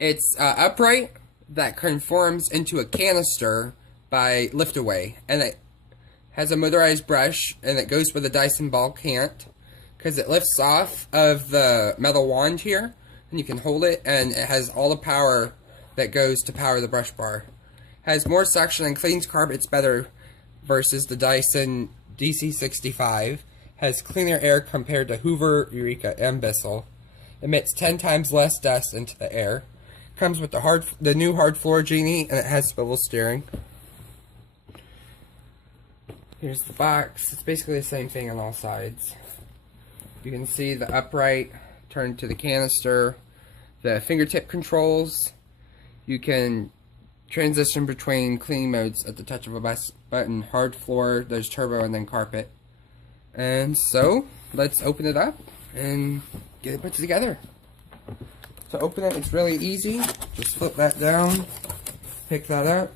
It's upright that conforms into a canister by lift away, and it has a motorized brush, and it goes where the Dyson ball can't, because it lifts off of the metal wand here, and you can hold it, and it has all the power that goes to power the brush bar. Has more suction and cleans carpets better versus the Dyson DC65. Has cleaner air compared to Hoover, Eureka, and Bissell. Emits 10 times less dust into the air. Comes with the new hard floor genie, and it has swivel steering. Here's the box. It's basically the same thing on all sides. You can see the upright turned to the canister, the fingertip controls. You can transition between cleaning modes at the touch of a button. Hard floor, there's turbo, and then carpet. And so, let's open it up and get it put together. To open it, it's really easy. Just flip that down, pick that up.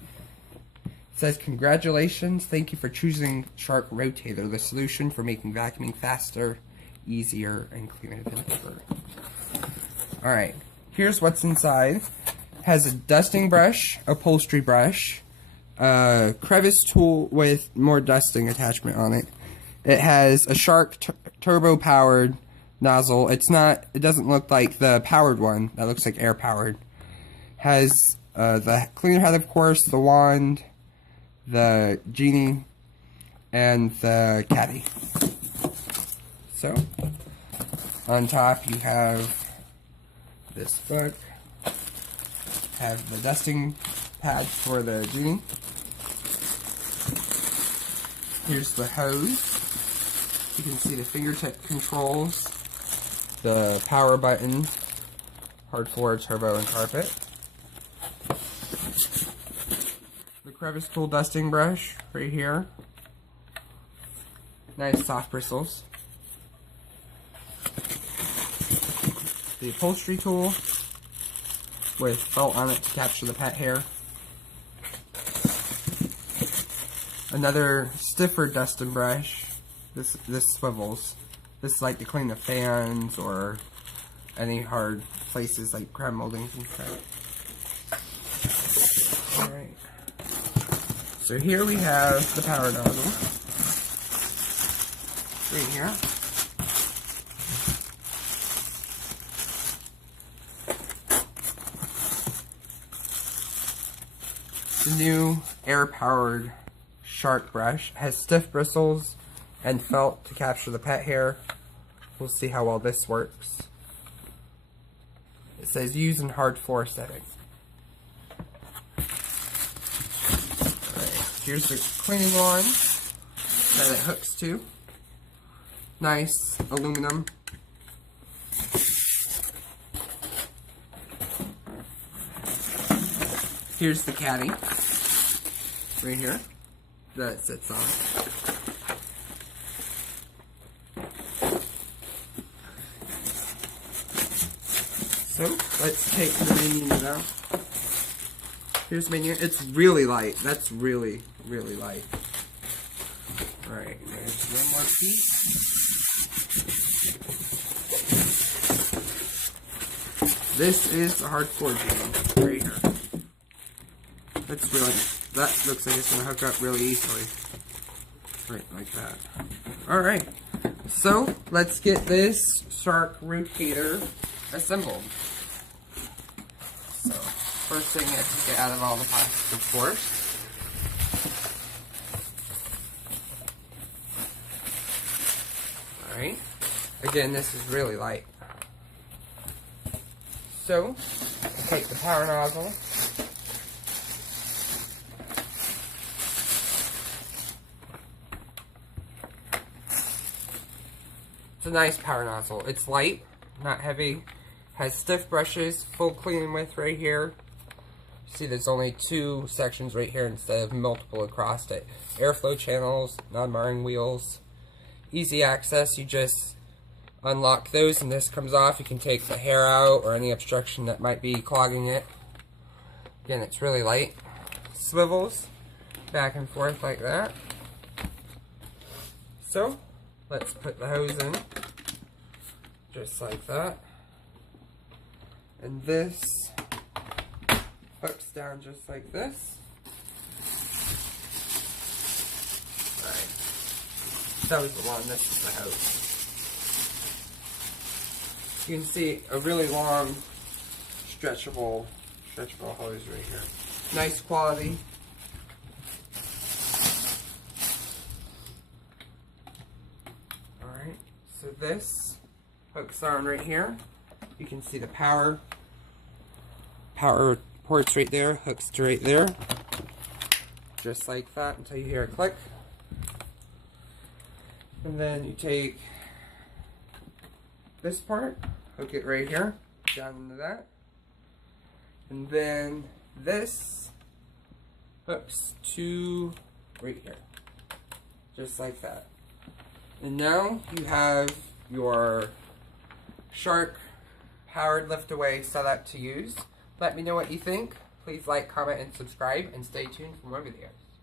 It says, "Congratulations, thank you for choosing Shark Rotator, the solution for making vacuuming faster, easier, and cleaner than ever." Alright, here's what's inside. Has a dusting brush, upholstery brush, a crevice tool with more dusting attachment on it. It has a Shark turbo powered nozzle. It doesn't look like the powered one. That looks like air powered. Has the cleaner head, of course, the wand, the genie, and the caddy. So, on top you have this book. Have the dusting pads for the genie. Here's the hose. You can see the fingertip controls, the power button, hard floor, turbo, and carpet. The crevice tool dusting brush right here. Nice soft bristles. The upholstery tool with felt on it to capture the pet hair. Another stiffer dusting brush. This swivels. This is like to clean the fans or any hard places like crab moldings and crap. Alright. So here we have the power nozzle. Right here. The new air-powered Shark brush has stiff bristles and felt to capture the pet hair. We'll see how well this works. It says use in hard floor settings. Alright, here's the cleaning wand that it hooks to. Nice aluminum. Here's the caddy, right here, that it sits on. So, let's take the main unit out. Here's the main unit. It's really light. That's really, really light. Alright, there's one more piece. This is the hard floor genie, right here. That looks like it's going to hook up really easily. Right, like that. Alright, so let's get this Shark Rotator assembled. So, first thing is to get out of all the plastic, of course. Alright, again, this is really light. So, take the power nozzle. It's a nice power nozzle. It's light, not heavy, has stiff brushes, full cleaning width right here. See, there's only 2 sections right here instead of multiple across it. Airflow channels, non-marring wheels, easy access. You just unlock those and this comes off. You can take the hair out or any obstruction that might be clogging it. Again, it's really light. Swivels back and forth like that. So, let's put the hose in, just like that. And this hooks down just like this. Alright. That was the one, this is the hose. You can see a really long stretchable hose right here. Nice quality. Alright, so this hooks on right here. You can see the power ports right there, hooks to right there. Just like that until you hear a click. And then you take this part, hook it right here, down into that. And then this hooks to right here. Just like that. And now you have your Shark powered lift away set up to use. Let me know what you think. Please like, comment, and subscribe, and stay tuned for more videos.